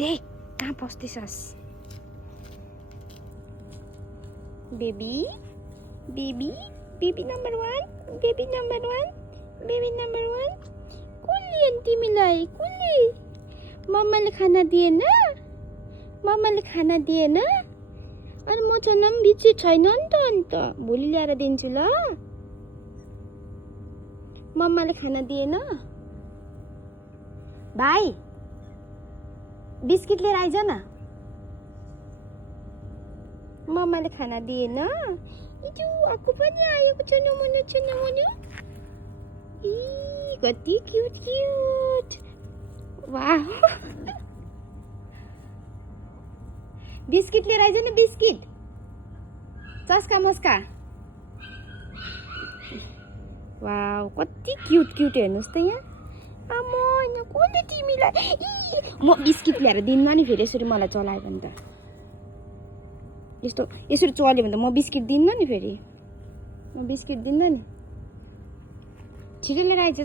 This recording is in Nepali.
ए कहाँ बस्दैछस् baby baby baby number 1 baby number 1 baby number 1 कसले अनि तिमीलाई कसले मम्माले खाना दिएन मम्माले खाना दिएन अनि म छन बिची छैन नि त अन्त भोलि ल्याएर दिन्छु ल मम्माले खाना दिएन भाइ बिस्किट लिएर आइज न मम्माले खाना दिएन इजु aku पनि आएको छ नमुनु इ कति क्युट वाह बिस्किट लिएर आइज न बिस्किट चस्का मस्का वाउ कति क्युट हेर्नुस् त यहाँ आमा हैन कसले तिमीलाई म बिस्किट ल्याएर दिन्न नि फेरि यसरी मलाई चलायो भने त यसरी चल्यो भने त म बिस्किट दिन्न नि फेरि म बिस्किट दिन्न नि छिटो लिएर आइज त